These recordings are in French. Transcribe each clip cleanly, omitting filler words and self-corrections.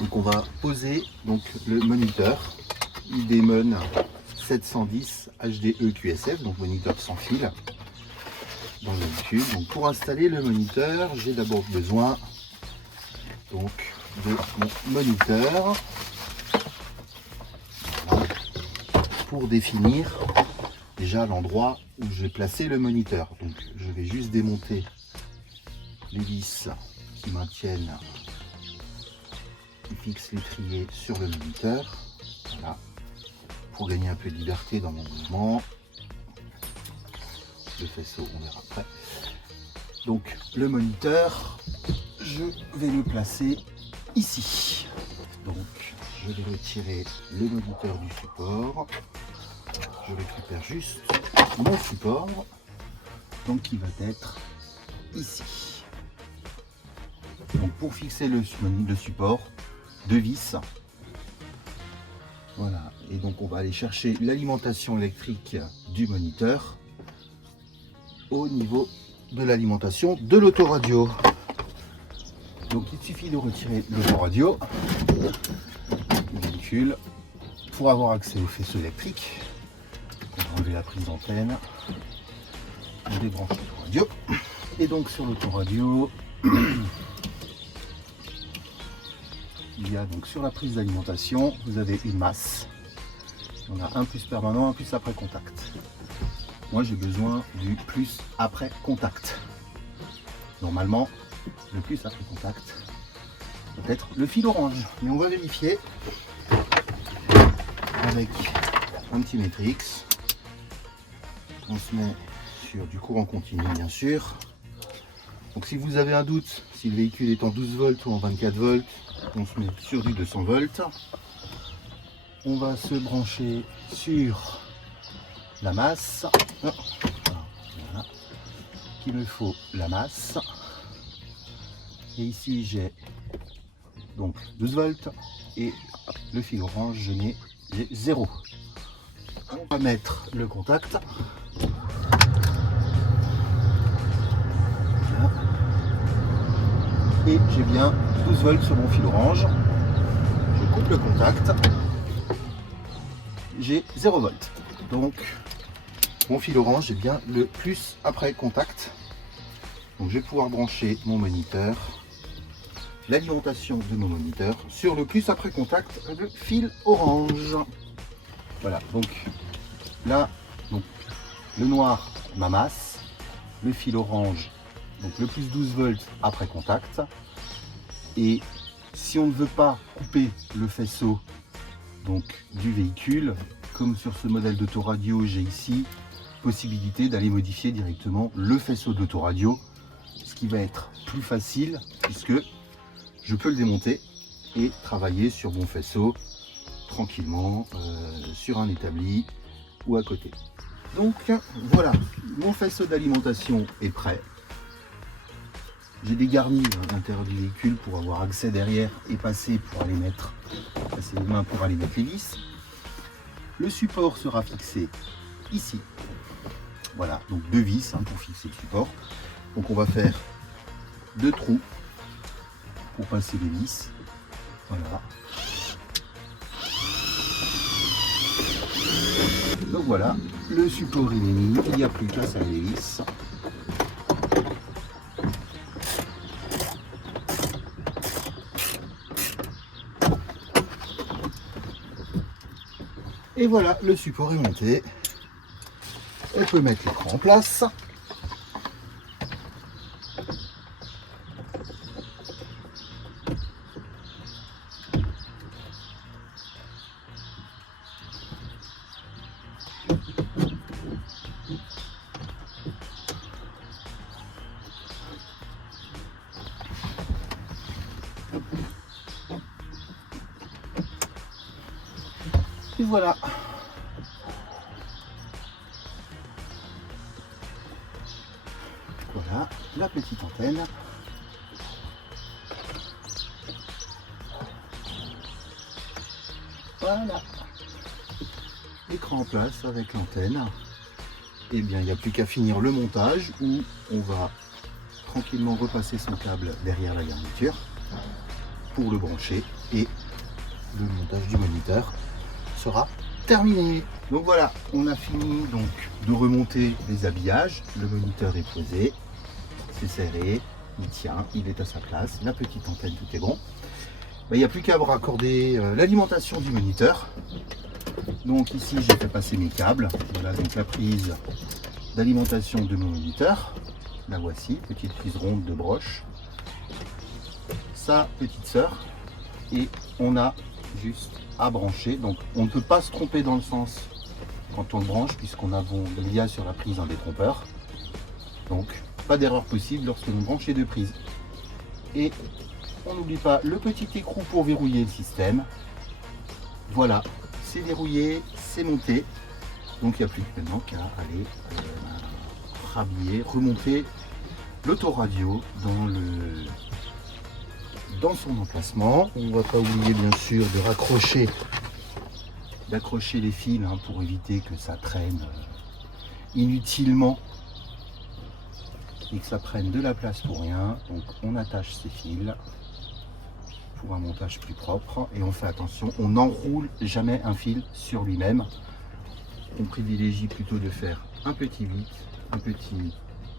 Donc on va poser donc le moniteur IdeMon 710 HDE QSF, donc moniteur sans fil dans le véhicule. Donc pour installer le moniteur, j'ai d'abord besoin donc de mon moniteur. Voilà. Pour définir déjà l'endroit où je vais placer le moniteur. Donc je vais juste démonter les vis qui maintiennent, qui fixent l'étrier sur le moniteur. Voilà. Pour gagner un peu de liberté dans mon mouvement. Le faisceau, on verra après. Donc le moniteur, je vais le placer ici. Donc je vais retirer le moniteur du support. Je récupère juste mon support, donc qui va être ici. Donc pour fixer le support, 2 vis. Voilà, et donc on va aller chercher l'alimentation électrique du moniteur au niveau de l'alimentation de l'autoradio. Donc il suffit de retirer l'autoradio du véhicule pour avoir accès au faisceau électrique. On va enlever la prise d'antenne, on débranche l'autoradio, et donc sur l'autoradio, il y a donc sur la prise d'alimentation, vous avez une masse. On a un plus permanent, un plus après contact. Moi j'ai besoin du plus après contact. Normalement, le plus après contact doit être le fil orange. Mais on va vérifier avec un petit Matrix. On se met sur du courant continu bien sûr. Donc si vous avez un doute, si le véhicule est en 12 volts ou en 24 volts, on se met sur du 200 volts. On va se brancher sur la masse. Voilà. Il me faut la masse. Et ici j'ai donc 12 volts et le fil orange, j'ai 0. On va mettre le contact. Voilà. Et j'ai bien 12 volts sur mon fil orange. Je coupe le contact. J'ai 0 volts. Donc mon fil orange, j'ai bien le plus après contact. Donc je vais pouvoir brancher mon moniteur, l'alimentation de mon moniteur sur le plus après contact, le fil orange. Voilà, donc là, donc, le noir, ma masse, le fil orange, donc le plus 12 volts après contact. Et si on ne veut pas couper le faisceau donc, du véhicule, comme sur ce modèle d'autoradio, j'ai ici possibilité d'aller modifier directement le faisceau d'autoradio, ce qui va être plus facile puisque je peux le démonter et travailler sur mon faisceau tranquillement sur un établi ou à côté. Donc voilà, mon faisceau d'alimentation est prêt. J'ai dégarni l'intérieur du véhicule pour avoir accès derrière et passer les mains pour aller mettre les vis. Le support sera fixé ici. Voilà, donc 2 vis pour fixer le support. Donc on va faire 2 trous pour passer les vis. Voilà. Donc voilà, le support il est mis, il n'y a plus qu'à serrer les vis. Et voilà, le support est monté. On peut mettre l'écran en place. Et voilà. Voilà la petite antenne. Voilà. L'écran en place avec l'antenne. Et bien il n'y a plus qu'à finir le montage où on va tranquillement repasser son câble derrière la garniture. pour le brancher et le montage du moniteur sera terminé. Donc voilà, on a fini donc de remonter les habillages. Le moniteur est posé, c'est serré, il tient, il est à sa place. La petite antenne, tout est bon. Il n'y a plus qu'à raccorder l'alimentation du moniteur. Donc ici, j'ai fait passer mes câbles. Voilà donc la prise d'alimentation de mon moniteur. La voici, petite prise ronde de broche. Sa petite sœur. Et on a juste à brancher. Donc on ne peut pas se tromper dans le sens quand on le branche, puisqu'on a il y a sur la prise un détrompeur. Donc pas d'erreur possible lorsque l'on branche les deux prises. Et on n'oublie pas le petit écrou pour verrouiller le système. Voilà, c'est verrouillé, c'est monté. Donc il n'y a plus que maintenant qu'à aller rhabiller, remonter l'autoradio dans son emplacement. On ne va pas oublier bien sûr d'accrocher les fils pour éviter que ça traîne inutilement et que ça prenne de la place pour rien. Donc on attache ces fils pour un montage plus propre et on fait attention, on n'enroule jamais un fil sur lui-même. On privilégie plutôt de faire un petit bic, un petit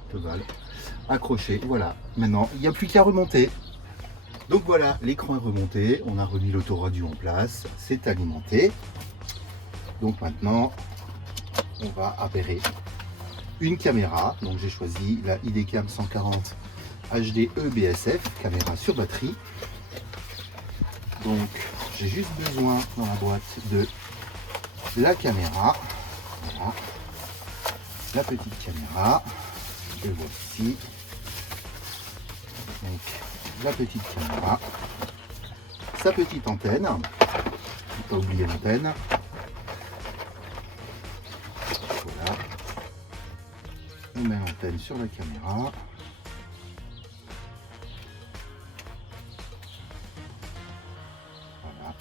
toval accroché. Voilà, maintenant il n'y a plus qu'à remonter. Donc voilà, l'écran est remonté, on a remis l'autoradio en place, c'est alimenté. Donc maintenant, on va appairer une caméra. Donc j'ai choisi la IDCAM 140 HD EBSF, caméra sur batterie. Donc j'ai juste besoin dans la boîte de la caméra. Voilà. La petite caméra, je vois ici. Donc la petite caméra, sa petite antenne, ne pas oublier l'antenne. Voilà, on met l'antenne sur la caméra. Voilà.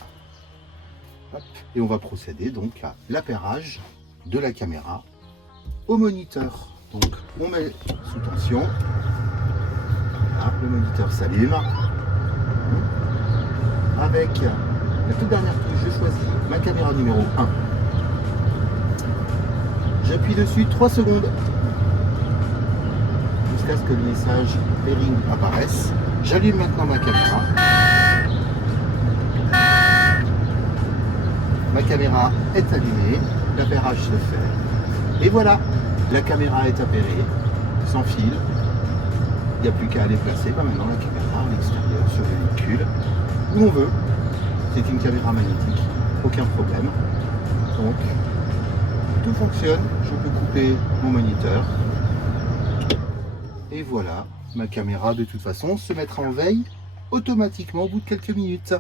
Hop. Et on va procéder donc à l'appairage de la caméra au moniteur. Donc on met sous tension. Le moniteur s'allume. Avec la toute dernière touche, je choisis ma caméra numéro 1. J'appuie dessus 3 secondes jusqu'à ce que le message pairing apparaisse. J'allume maintenant ma caméra. Ma caméra est allumée, l'appairage se fait. Et voilà, la caméra est appairée, sans fil. Il n'y a plus qu'à aller placer maintenant la caméra à l'extérieur sur le véhicule où on veut. C'est une caméra magnétique, aucun problème. Donc tout fonctionne, je peux couper mon moniteur. Et voilà, ma caméra de toute façon se mettra en veille automatiquement au bout de quelques minutes.